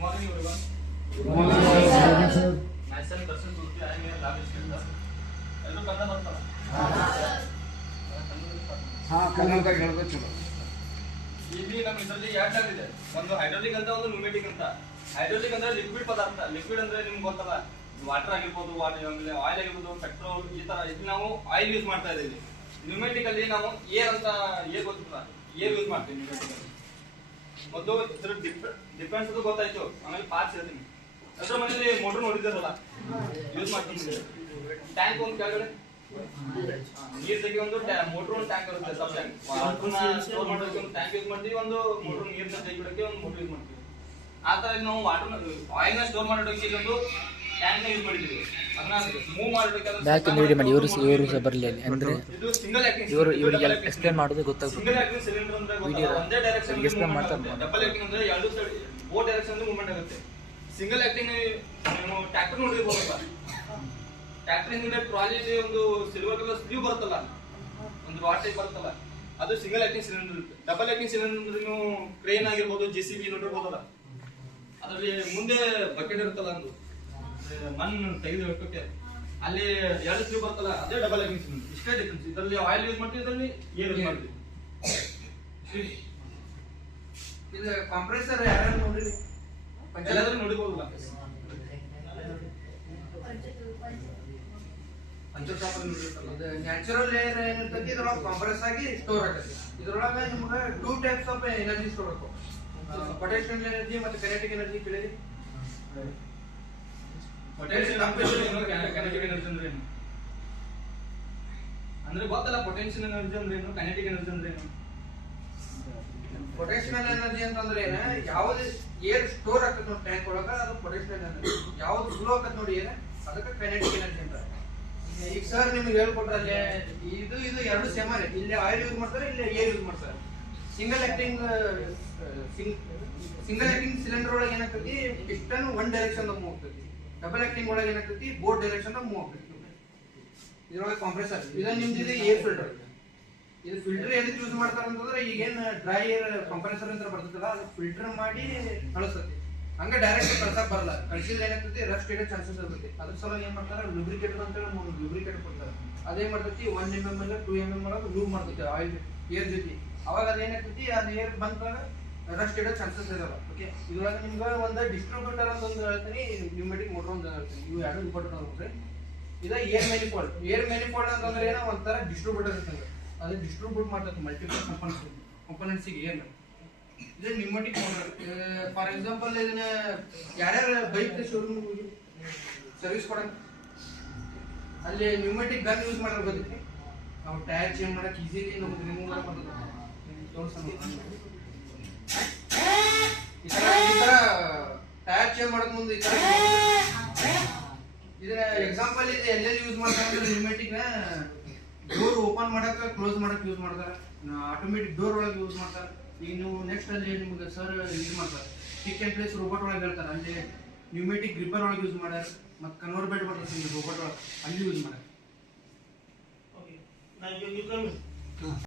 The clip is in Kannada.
morning everyone. Good morning, sir. Myself Darshan Turki. I am here lab instructor. ಎಲ್ಲರೂ ಕನ್ನಡ ಬರ್ತಾರ? ಕನ್ನಡದಾಗ ಹೇಳಿದ್ರೆ ಚಲೋ. ಇಲ್ಲಿ ನಮ್ಮ ಇದರಲ್ಲಿ ಎರಡು ಲ್ಯಾಬ್ ಇದೆ. ಒಂದು ಹೈಡ್ರಾಲಿಕ್ ಅಂತ ಒಂದು ನ್ಯೂಮೆಟಿಕ್ ಅಂತ. ಹೈಡ್ರಾಲಿಕ್ ಅಂದ್ರೆ ಲಿಕ್ವಿಡ್ ಪದಾರ್ಥ. ಲಿಕ್ವಿಡ್ ಅಂದ್ರೆ ನಿಮ್ಗೆ ಗೊತ್ತಲ್ಲ, ವಾಟರ್ ಆಗಿರ್ಬೋದು, ಆಮೇಲೆ ಆಯಿಲ್ ಆಗಿರ್ಬೋದು, ಪೆಟ್ರೋಲ್, ಈ ತರ ಇಲ್ಲಿ ನಾವು ಆಯಿಲ್ ಯೂಸ್ ಮಾಡ್ತಾ ಇದ್ದೀವಿ. ನ್ಯೂಮೆಟಿಕ್ ಅಲ್ಲಿ ನಾವು ಏರ್ ಅಂತ ಏರ್ ಗೊತ್ತಿಲ್ಲ, ಏರ್ ಯೂಸ್ ಮಾಡ್ತೀವಿ ನ್ಯೂಮೆಟಿಕ್ ಅಲ್ಲಿ. ಮೊದಲು ಇದ್ರ ಡಿಫ್ರೆನ್ಸ್ ಅದು ಗೊತ್ತಾಯ್ತು, ಆಮೇಲೆ ಪಾರ್ಟ್ಸ್ ಹೇಳ್ತೀನಿ. ಅದ್ರ ಮನೇಲಿ ಮೋಟರ್ ನೋಡಿದಾರಲ್ಲ, ಯೂಸ್ ಮಾಡ್ತೀನಿ. ಟ್ಯಾಂಕ್ ಒಂದು ಕೆಳಗಡೆ ನೀರ್ ತೆಗಿ ಒಂದು ಮೋಟರ್ ಒಂದು ಟ್ಯಾಂಕ್ ಇರುತ್ತೆ, ಸಬ್ ಟ್ಯಾಂಕ್. ಸ್ಟೋರ್ ಮಾಡೋದಕ್ಕೆ ಒಂದು ಟ್ಯಾಂಕ್ ಯೂಸ್ ಮಾಡ್ತೀವಿ, ಒಂದು ಮೋಟರ್ ನೀರ್ನ ತೆಗಿಬಿಡಕ್ಕೆ ಒಂದು ಮೋಟರ್ ಯೂಸ್ ಮಾಡ್ತೀವಿ. ಆ ತರ ನಾವು ವಾಟರ್ ಆಯಿಲ್ ನ ಸ್ಟೋರ್ ಮಾಡೋದಕ್ಕೆ ಇಲ್ಲೊಂದು ಟ್ಯಾಂಕ್ ನ ಯೂಸ್ ಮಾಡಿದ್ದೀವಿ. ಅದನ್ನ ಮೂವ್ ಮಾಡೋದಕ್ಕೆ ಇವರು ಬರಲಿ ಅಂದ್ರೆ ಇದು ಸಿಂಗಲ್ ಆಕ್ಟಿಂಗ್ ಇವರಿಗೆ ಎಕ್ಸ್ಪ್ಲೇನ್ ಮಾಡೋದು ಗೊತ್ತಾಗುತ್ತೆ. ಸಿಂಗಲ್ ಆಕ್ಟಿಂಗ್ ಸಿಲಿಂಡರ್ ಅಂದ್ರೆ ಗೊತ್ತಲ್ಲ, ಒಂದೇ ಡೈರೆಕ್ಷನ್ ಎಕ್ಸ್ಪ್ಲೇನ್ ಮಾಡ್ತಾರೆ. ಡಬಲ್ ಆಕ್ಟಿಂಗ್ ಅಂದ್ರೆ ಎರಡು ಸೈಡ್ ಬೋತ್ ಡೈರೆಕ್ಷನ್ ಅಲ್ಲಿ ಮೂವ್ಮೆಂಟ್ ಆಗುತ್ತೆ. ಸಿಂಗಲ್ ಆಕ್ಟಿಂಗ್ ನೀವು ಟ್ರ್ಯಾಕ್ಟರ್ ನೋಡಿರ್ಬೋದಲ್ಲ, ಟ್ರ್ಯಾಕ್ಟರ್ ಹಿಂದೆ ಟ್ರಾಲಿ ಒಂದು ಸಿಲ್ವರ್ ಕಲರ್ ಸ್ಲೀವ್ ಬರುತ್ತಲ್ಲ, ಒಂದು ರಾಡ್ ಟೈಪ್ ಬರುತ್ತಲ್ಲ, ಅದು single acting cylinder. Double acting cylinder ನೀವು ಕ್ರೇನ್ ಆಗಿರ್ಬೋದು, ಜೆಸಿಬಿ ನೋಡಿರ್ಬೋದಲ್ಲ, ಅದರಲ್ಲಿ ಮುಂದೆ ಬಕೆಟ್ ಇರುತ್ತಲ್ಲ, ಒಂದು ಮಣ್ಣು ತೆಗೆದು ಇಟ್ಕೋಕೆ ಅಲ್ಲಿ ಎರಡು ಸ್ಲೀವ್ ಬರುತ್ತಲ್ಲ, ಅದೇ ಡಬಲ್ ಆಕ್ಟಿಂಗ್ ಸಿಲಿಂಡರ್. ಇಷ್ಟೇ ಡಿಫ್ರೆನ್ಸ್. ಇದರಲ್ಲಿ ಆಯಿಲ್ ಯೂಸ್ ಮಾಡ್ತೀವಿ, ಇದರಲ್ಲಿ ಏರ್ ಯೂಸ್ ಮಾಡ್ತೀವಿ. ಇದು ಕಂಪ್ರೆಸರ್ ಯಾರು ನೋಡಿರಿ, ಎಲ್ಲಾದ್ರೂ ನೋಡಿರ್ಬೋದಲ್ಲ. ಇದು ನ್ಯಾಚುರಲ್ ಏರ್ ಏನಿರ್ತೈತಿ ಇದ್ರೊಳಗೆ ಕಂಪ್ರೆಸ್ ಆಗಿ ಸ್ಟೋರ್ ಆಗತ್ತೆ. ಇದ್ರೊಳಗೆ ನಿಮ್ಗೆ 2 ಟೈಪ್ಸ್ ಆಫ್ ಎನರ್ಜಿ ಸ್ಟೋರ್ ಆಗ್ತಾವ, ಪೊಟೆನ್ಷಿಯಲ್ ಎನರ್ಜಿ ಮತ್ತು ಕೈನೆಟಿಕ್ ಎನರ್ಜಿ. ಕೇಳಿರಿ, ಪೊಟೆನ್ಷಿಯಲ್ ಎನರ್ಜಿ ಅಂದ್ರೆ ಏನು ಅಂದ್ರೆ ಗೊತ್ತಲ್ಲ? ಪೊಟೆನ್ಷಿಯಲ್ ಎನರ್ಜಿ ಅಂದ್ರೆ ಏನು, ಕೈನೆಟಿಕ್ ಎನರ್ಜಿ ಅಂದ್ರೆ ಏನು? ಪೊಟೆನ್ಷಿಯಲ್ ಎನರ್ಜಿ ಅಂತಂದ್ರೆ ಏನ, ಯಾವ್ದು ಏರ್ ಸ್ಟೋರ್ ಆಗತ್ತೆ ನೋಡಿ ಟ್ಯಾಂಕ್ ಒಳಗ, ಅದು ಪೊಟೆನ್ಷಿಯಲ್ ಎನರ್ಜಿ. ಯಾವ್ದು ಫ್ಲೋ ಆಗತ್ತೆ ನೋಡಿ ಏನ, ಅದಕ್ಕೆ ಕೈನೆಟಿಕ್ ಎನರ್ಜಿ ಅಂತ. ಈಗ ಸರ್ ನಿಮ್ಗೆ ಹೇಳ್ಕೊಟ್ರಲ್ಲಿ ಇದು ಎರಡು ಸೇಮ್ ಇದೆ. ಇಲ್ಲಿ ಆಯಿಲ್ ಯೂಸ್ ಮಾಡ್ತಾರೆ, ಇಲ್ಲಿ ಏರ್ ಯೂಸ್ ಮಾಡ್ತಾರೆ. ಸಿಂಗಲ್ ಆಕ್ಟಿಂಗ್ ಸಿಲಿಂಡರ್ ಒಳಗೆ ಏನಾಗ್ತೈತಿ, ಪಿಸ್ಟನ್ ಒನ್ ಡೈರೆಕ್ಷನ್ ಮೂವ್ ಆಗ್ತೈತಿ. ಡಬಲ್ ಆಕ್ಟಿಂಗ್ ಒಳಗೆ ಏನಾಗ್ತೈತಿ, ಬೋತ್ ಡೈರೆಕ್ಷನ್ ಮೂವ್ ಆಗ್ತೈತಿ. ಇದ್ರೊಳಗೆ ಕಂಪ್ರೆಸರ್, ಇದು ನಿಮ್ದು ಏರ್ ಫಿಲ್ಟರ್. ಇದು ಫಿಲ್ಟರ್ ಎದಕ್ಕೆ ಯೂಸ್ ಮಾಡ್ತಾರೆ ಅಂತಂದ್ರೆ, ಈಗೇನು ಡ್ರೈ ಏರ್ ಕಂಪ್ರೆಸರ್ ಅಂತ ಬರ್ತದಲ್ಲ, ಅದು ಫಿಲ್ಟರ್ ಮಾಡಿ ಕಳಿಸ್ತೈತಿ. ಹಂಗ ಡೈರೆಕ್ಟ್ ಕಳ್ಸಕ್ ಬರಲ್ಲ. ಕಳ್ಸಿದ್ರೆ ಏನಾಗ್ತೈತಿ, ರಸ್ಟ್ ಇಡೋ ಚಾನ್ಸಸ್ ಇರ್ತೈತಿ. ಅದ್ರ ಸಲುವಾಗಿ ಏನ್ ಮಾಡ್ತಾರೆ, ಲುಬ್ರಿಕೇಟರ್ ಅಂತ ಹೇಳಿ ಲುಬ್ರಿಕೇಟರ್ ಕೊಡ್ತಾರೆ. ಅದೇನ್ ಮಾಡ್ತೈತಿ, 1 mm ಇಲ್ಲ 2 mm ಒಳಗೆ ಲೂಬ್ ಮಾಡ್ತೈತಿ ಆಯಿಲ್ ಏರ್ ಜೊತೆ. ಅವಾಗ ಅದೇನಾಗ್ತೈತಿ, ಅದು ಏರ್ ಬಂದಾಗ ರಸ್ಟ್ ಇಡೋ ಚಾನ್ಸಸ್ ಇರಲ್ಲ. ಓಕೆ, ಇದ್ರೊಳಗೆ ನಿಮ್ಗೆ ಒಂದು ಡಿಸ್ಟ್ರಿಬ್ಯೂಟರ್ ಅಂತ ಒಂದು ಹೇಳ್ತೀನಿ, ನ್ಯೂಮೆಟಿಕ್ ಮೋಟರ್ ಅಂತ ಹೇಳ್ತೀನಿ. ಇವು ಎರಡು ಇಂಪಾರ್ಟೆಂಟ್ ಆಗ್ಬಿಟ್ರೆ. ಇದು ಏರ್ ಮ್ಯಾನಿಫೋಲ್ಡ್. ಏರ್ ಮ್ಯಾನಿಫೋಲ್ಡ್ ಅಂತಂದ್ರೆ ಏನೋ ಒಂಥರ ಡಿಸ್ಟ್ರಿಬ್ಯೂಟರ್ ಇರ್ತದೆ, ಅದು ಡಿಸ್ಟ್ರಿಬ್ಯೂಟ್ ಮಾಡ್ತೈತಿ ಮಲ್ಟಿಪಲ್ ಕಂಪೋನೆಂಟ್ಸಿಗೆ ಏನ್. ಇದು ನ್ಯೂಮೆಟಿಕ್ ಮೋಟರ್. ಫಾರ್ ಎಕ್ಸಾಂಪಲ್ ಇದನ್ನ ಯಾರ್ಯಾರು ಬೈಕ್ ಶೋರೂಮ್ ಹೋಗಿ ಸರ್ವಿಸ್ ಕೊಡಕ್, ಅಲ್ಲಿ ನ್ಯೂಮೆಟಿಕ್ ಗನ್ ಯೂಸ್ ಮಾಡೋದು ಗೊತ್ತೈತಿ. ನಾವು ಟೈರ್ ಚೇಂಜ್ ಮಾಡಕ್ ಈಸಿಲಿ ನಮ್ಗೆ ರಿಮೂವ್ ಮಾಡಕ್ ಬರ್ತದೆ. ಈ ತರ ಟೈರ್ ಚೇಂಜ್ ಮಾಡಕ್ ಮುಂದೆ ಈ ತರ ಇದನ್ನ ಎಕ್ಸಾಂಪಲ್ ಇದು ಎಲ್ಲೆಲ್ಲಿ ಯೂಸ್ ಮಾಡ್ತಾರೆ ಅಂದ್ರೆ, ನ್ಯೂಮೆಟಿಕ್ ನ ಡೋರ್ ಓಪನ್ ಮಾಡಕ್ ಕ್ಲೋಸ್ ಮಾಡಕ್ ಯೂಸ್ ಮಾಡ್ತಾರೆ, ಆಟೋಮೆಟಿಕ್ ಡೋರ್ ಒಳಗೆ ಯೂಸ್ ಮಾಡ್ತಾರೆ. ಈಗ ನೀವು ನೆಕ್ಸ್ಟ್ ಅಲ್ಲಿ ನಿಮ್ಗೆ ಸರ್ ಇದು ಮಾಡ್ತಾರೆ, ಪಿಕ್ ಅಂಡ್ ಪ್ಲೇಸ್ ರೋಬೋಟ್ ಒಳಗೆ ಹೇಳ್ತಾರೆ, ಅಲ್ಲಿ ನ್ಯೂಮೆಟಿಕ್ ಗ್ರಿಪ್ಪರ್ ಒಳಗೆ ಯೂಸ್ ಮಾಡ್ಯಾರ. ಮತ್ತು ಕನ್ವರ್ ಬೆಡ್ ಬರ್ತದೆ ರೋಬೋಟ್ ಒಳಗೆ, ಅಲ್ಲಿ ಯೂಸ್ ಮಾಡ್ಯಾರ.